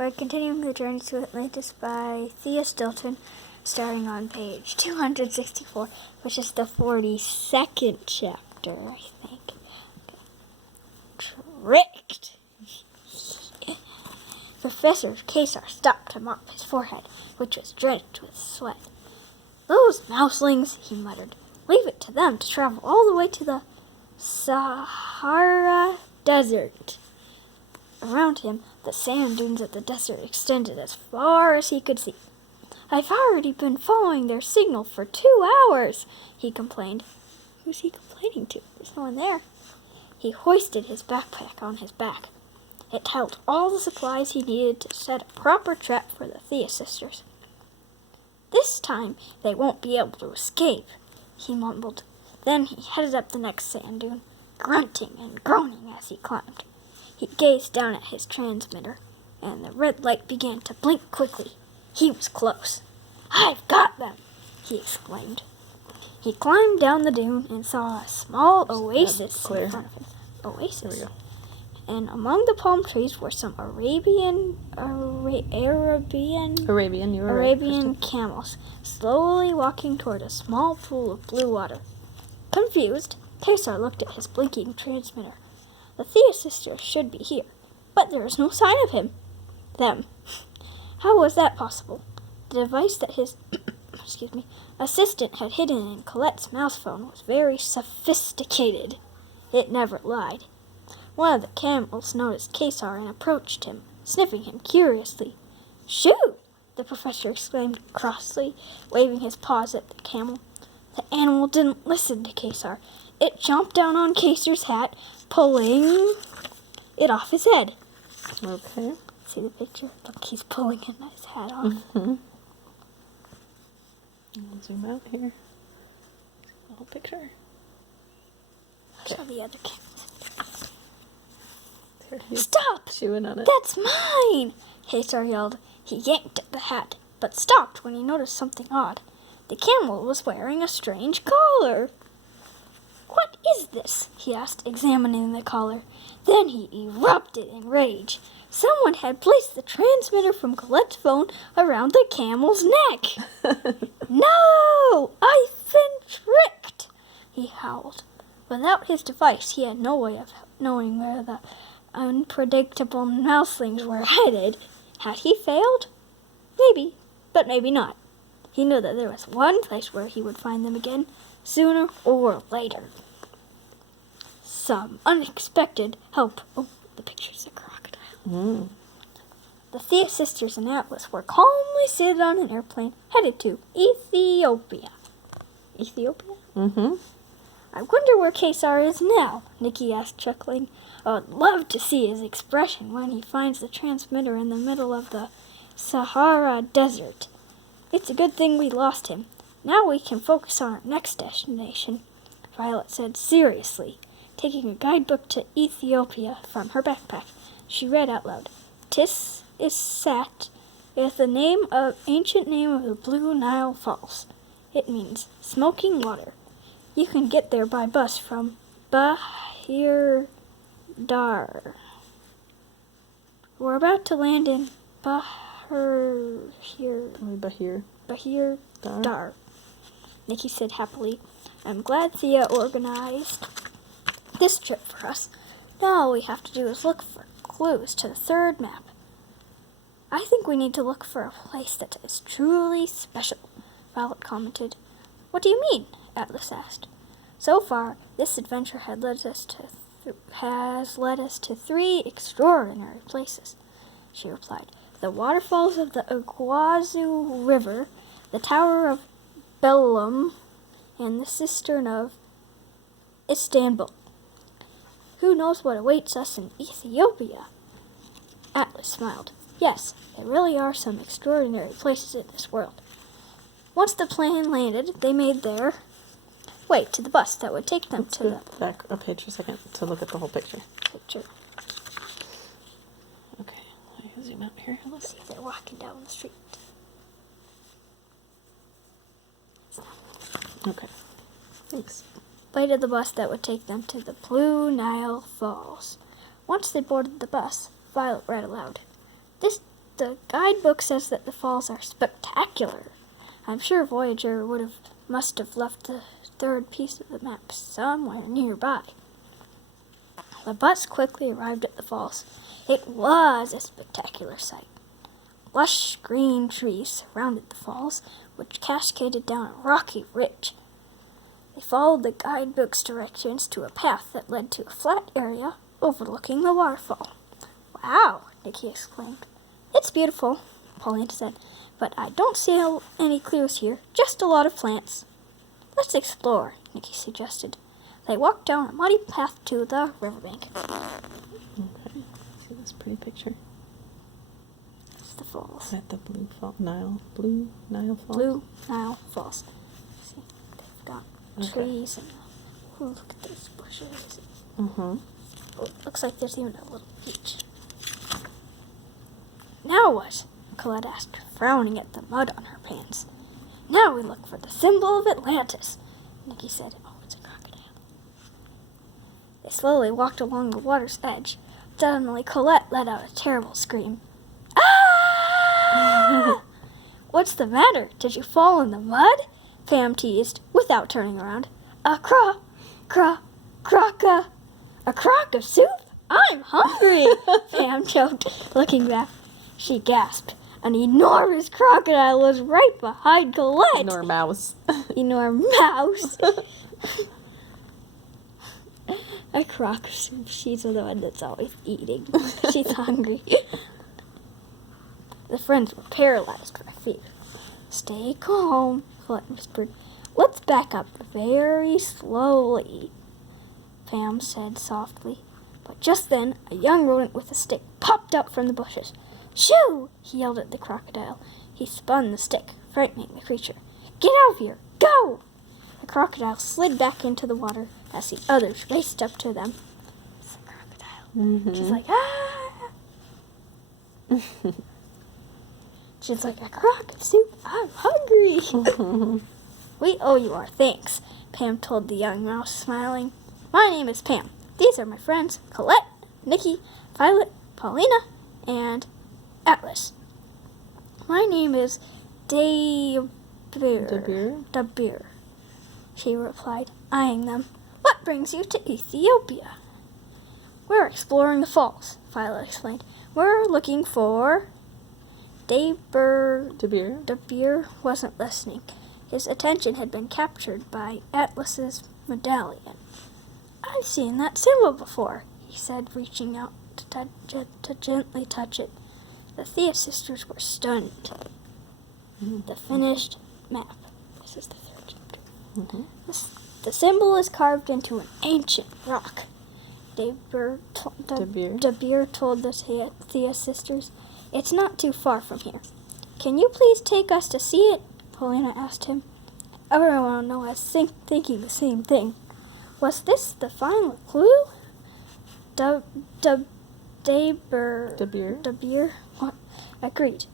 We're continuing the journey to Atlantis by Thea Stilton, starting on page 264, which is the 42nd chapter, I think. Tricked! Professor Kesar stopped to mop his forehead, which was drenched with sweat. "Those mouselings," he muttered. "Leave it to them to travel all the way to the Sahara Desert." Around him, the sand dunes of the desert extended as far as he could see. "I've already been following their signal for 2 hours," he complained. Who's he complaining to? There's no one there. He hoisted his backpack on his back. It held all the supplies he needed to set a proper trap for the Thea sisters. "This time, they won't be able to escape," he mumbled. Then he headed up the next sand dune, grunting and groaning as he climbed. He gazed down at his transmitter, and the red light began to blink quickly. He was close. "I've got them!" he exclaimed. He climbed down the dune and saw a small oasis in front of him. Oasis. There we go. And among the palm trees were some Arabian camels, slowly walking toward a small pool of blue water. Confused, Kesar looked at his blinking transmitter. The Thea sisters should be here, but there is no sign of them. How was that possible? The device that his assistant had hidden in Colette's mouse phone was very sophisticated. It never lied. One of the camels noticed Kesar and approached him, sniffing him curiously. "Shoo!" the professor exclaimed crossly, waving his paws at the camel. The animal didn't listen to Kesar. It jumped down on Kesar's hat, pulling it off his head. Okay. See the picture? Look, he's pulling his hat off. Mm-hmm. I'll zoom out here. The whole picture. Okay. Show the other camel. Stop! Chewing on it. "That's mine!" Kesar yelled. He yanked at the hat, but stopped when he noticed something odd. The camel was wearing a strange collar. "What is this?" he asked, examining the collar. Then he erupted in rage. Someone had placed the transmitter from Colette's phone around the camel's neck. "No! I've been tricked!" he howled. Without his device, he had no way of knowing where the unpredictable mouselings were headed. Had he failed? Maybe, but maybe not. He knew that there was one place where he would find them again, sooner or later. Some unexpected help. Oh, the picture's a crocodile. The Thea sisters and Atlas were calmly seated on an airplane headed to Ethiopia. Ethiopia? Mm-hmm. "I wonder where Kesar is now," Nikki asked, chuckling. "I would love to see his expression when he finds the transmitter in the middle of the Sahara Desert. It's a good thing we lost him. Now we can focus on our next destination," Violet said seriously. Taking a guidebook to Ethiopia from her backpack, she read out loud, "Tis is Sat is the ancient name of the Blue Nile Falls. It means smoking water. You can get there by bus from Bahir Dar. We're about to land in Bahir Dar," Nikki said happily. "I'm glad Thea organized this trip for us. Now all we have to do is look for clues to the third map." "I think we need to look for a place that is truly special," Violet commented. "What do you mean?" Atlas asked. "So far, this adventure has led us to 3 extraordinary places," she replied. "The waterfalls of the Iguazu River, the Tower of Belum, and the Cistern of Istanbul. Who knows what awaits us in Ethiopia?" Atlas smiled. "Yes, there really are some extraordinary places in this world." Once the plane landed, they made their way to the bus that would take them to the back a page for a second to look at the whole picture. Okay, let me zoom out here. Let's see, they're walking down the street. Okay, thanks. Way to the bus that would take them to the Blue Nile Falls. Once they boarded the bus, Violet read aloud, The guidebook says that the falls are spectacular. I'm sure Voyager must have left the third piece of the map somewhere nearby. The bus quickly arrived at the falls. It was a spectacular sight. Lush green trees surrounded the falls, which cascaded down a rocky ridge. They followed the guidebook's directions to a path that led to a flat area overlooking the waterfall. "Wow," Nikki exclaimed. "It's beautiful," Pauline said, "but I don't see any clues here, just a lot of plants." "Let's explore," Nikki suggested. They walked down a muddy path to the riverbank. Okay. See this pretty picture? It's the falls. Is that the Blue Nile Falls? Blue Nile Falls. See, they've got Okay. trees and look at those bushes. Mm-hmm. Oh, it looks like there's even a little beach. "Now what?" Colette asked, frowning at the mud on her pants. "Now we look for the symbol of Atlantis," Nikki said. "Oh, it's a crocodile." They slowly walked along the water's edge. Suddenly, Colette let out a terrible scream. "Ah!" "What's the matter? Did you fall in the mud?" Pam teased, without turning around. A croc of soup? I'm hungry!" Pam choked, looking back. She gasped. An enormous crocodile was right behind Colette. Nor mouse. Enormous. A croc of soup. She's the one that's always eating. She's hungry. The friends were paralyzed by fear. "Stay calm," Colette whispered. "Let's back up very slowly," Pam said softly. But just then, a young rodent with a stick popped up from the bushes. "Shoo!" he yelled at the crocodile. He spun the stick, frightening the creature. "Get out of here! Go!" The crocodile slid back into the water as the others raced up to them. It's the crocodile. Mm-hmm. She's like, "Ah!" She's like, "A croc of soup, I'm hungry." "We owe you our thanks," Pam told the young mouse, smiling. "My name is Pam. These are my friends, Colette, Nikki, Violet, Paulina, and Atlas. My name is Dabir, she replied, eyeing them. "What brings you to Ethiopia?" "We're exploring the falls," Violet explained. "We're looking for..." Dabir wasn't listening. His attention had been captured by Atlas's medallion. "I've seen that symbol before," he said, reaching out to gently touch it. The Thea sisters were stunned. The finished map. This is the third chapter. Mm-hmm. The symbol is carved into an ancient rock. Dabir told the Thea sisters. "It's not too far from here. Can you please take us to see it?" Paulina asked him. Everyone was thinking the same thing. Was this the final clue? Dabir agreed,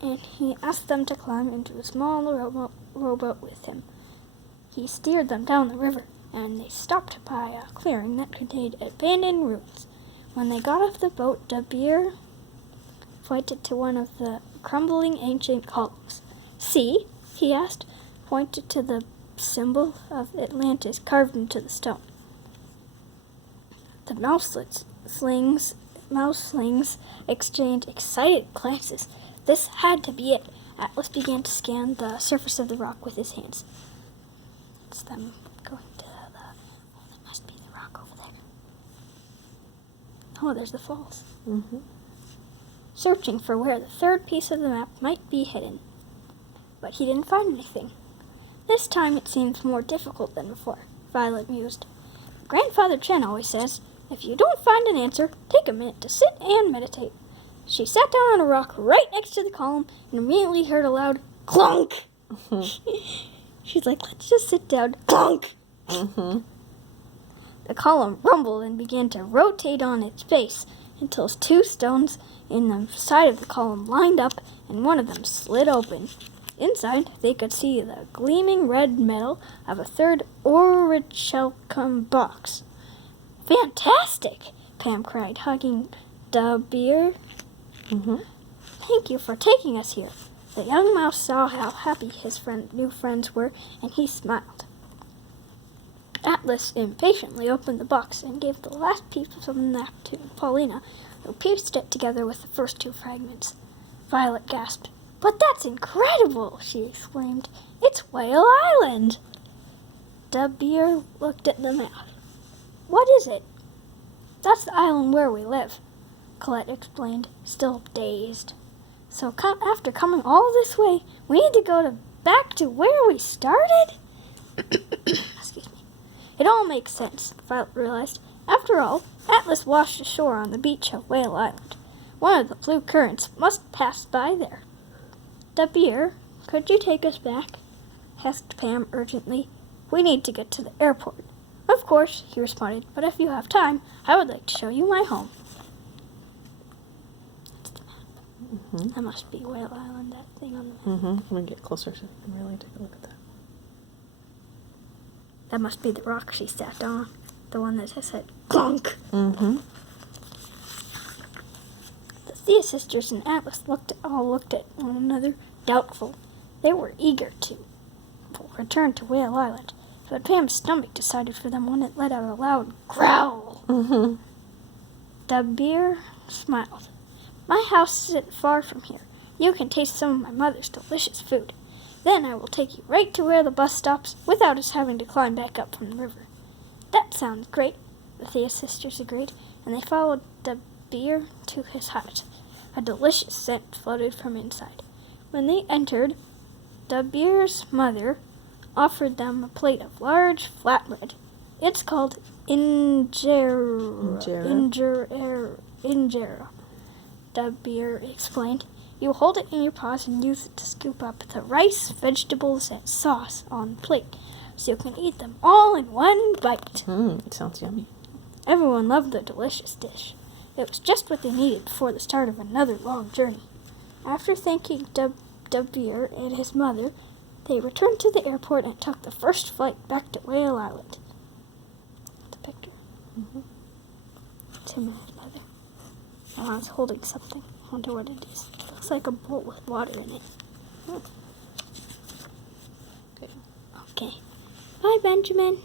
and he asked them to climb into a small rowboat with him. He steered them down the river, and they stopped by a clearing that contained abandoned ruins. When they got off the boat, Dabir pointed to one of the crumbling ancient columns. "See?" he asked, pointed to the symbol of Atlantis carved into the stone. The mouse slings exchanged excited glances. This had to be it. Atlas began to scan the surface of the rock with his hands. It's them going to that must be the rock over there. Oh, there's the falls. Mm-hmm. Searching for where the third piece of the map might be hidden. But he didn't find anything. This time it seems more difficult than before, Violet mused. Grandfather Chen always says, if you don't find an answer, take a minute to sit and meditate. She sat down on a rock right next to the column and immediately heard a loud clunk. She's like, let's just sit down. Clunk! The column rumbled and began to rotate on its base until two stones in the side of the column lined up and one of them slid open. Inside, they could see the gleaming red metal of a third orichalcum box. Fantastic! Pam cried, hugging Dabir. Thank you for taking us here. The young mouse saw how happy his new friends were, and he smiled. Atlas impatiently opened the box and gave the last piece of the map to Paulina, who pieced it together with the first 2 fragments. Violet gasped. "But that's incredible!" she exclaimed. "It's Whale Island!" Dabir looked at the map. "What is it?" "That's the island where we live," Colette explained, still dazed. "So after coming all this way, we need to go back to where we started?" Excuse me. It all makes sense, Violet realized. After all, Atlas washed ashore on the beach of Whale Island. One of the blue currents must pass by there. "Dabir, could you take us back?" asked Pam urgently. "We need to get to the airport." "Of course," he responded, "but if you have time, I would like to show you my home." That's the map. Mm-hmm. That must be Whale Island, that thing on the map. Mm-hmm. I'm gonna get closer so I can really take a look at that. That must be the rock she sat on. The one that has said clunk. Mm-hmm. The Thea sisters and Atlas all looked at one another, doubtful. They were eager to return to Whale Island, but Pam's stomach decided for them when it let out a loud growl. Mm-hmm. Dabir smiled. "My house isn't far from here. You can taste some of my mother's delicious food. Then I will take you right to where the bus stops without us having to climb back up from the river." "That sounds great," the Thea sisters agreed, and they followed Dabir to his hut. A delicious scent floated from inside. When they entered, Dabir's mother offered them a plate of large flatbread. "It's called injera," Dabir explained. "You hold it in your paws and use it to scoop up the rice, vegetables, and sauce on the plate, so you can eat them all in one bite." It sounds yummy. Everyone loved the delicious dish. It was just what they needed before the start of another long journey. After thanking Dabir and his mother, they returned to the airport and took the first flight back to Whale Island. The picture. Mm-hmm. It's him and his mother. Now he's holding something. I wonder what it is. It looks like a bowl with water in it. Okay. Okay. Bye, Benjamin.